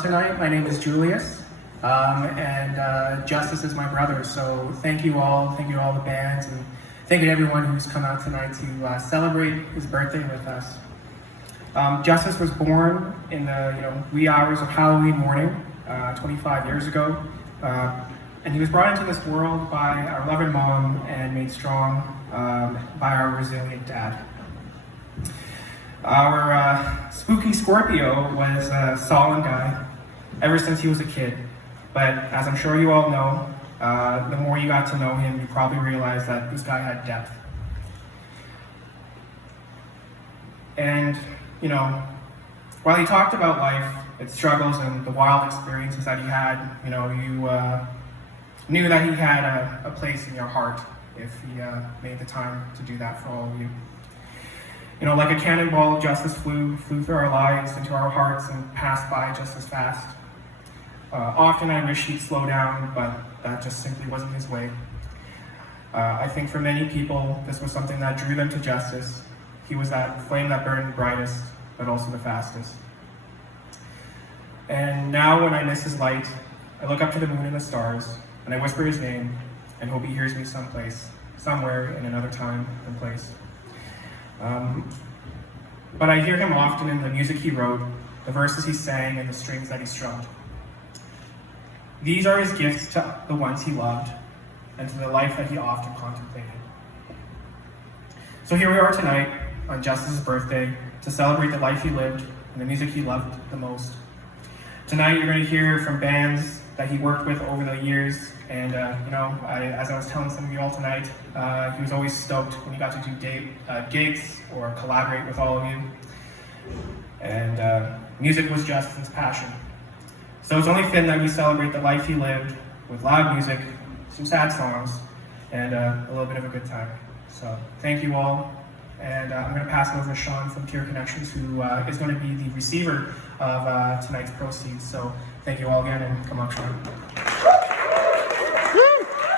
Tonight, my name is Julius, and Justice is my brother. So thank you all the bands, and thank you to everyone who's come out tonight to celebrate his birthday with us. Justice was born in the wee hours of Halloween morning, 25 years ago, and he was brought into this world by our loving mom and made strong by our resilient dad. Our spooky Scorpio was a solid guy ever since he was a kid, but as I'm sure you all know, the more you got to know him, you probably realized that this guy had depth. And, while he talked about life, its struggles, and the wild experiences that he had, you knew that he had a place in your heart if he made the time to do that for all of you. Like a cannonball, Justice flew through our lives, into our hearts, and passed by just as fast. Often I wish he'd slow down, but that just simply wasn't his way. I think for many people, this was something that drew them to Justice. He was that flame that burned brightest, but also the fastest. And now when I miss his light, I look up to the moon and the stars, and I whisper his name, and hope he hears me someplace, somewhere in another time and place. But I hear him often in the music he wrote, the verses he sang, and the strings that he strummed. These are his gifts to the ones he loved, and to the life that he often contemplated. So here we are tonight, on Justice's birthday, to celebrate the life he lived and the music he loved the most. Tonight you're going to hear from bands that he worked with over the years, and as I was telling some of you all tonight, he was always stoked when he got to do gigs or collaborate with all of you. And music was Justice's passion. So it's only fitting that we celebrate the life he lived with loud music, some sad songs, and a little bit of a good time. So thank you all, and I'm going to pass it over to Sean from Pure Connections, who is going to be the receiver of tonight's proceeds. So thank you all again, and come on, Sean.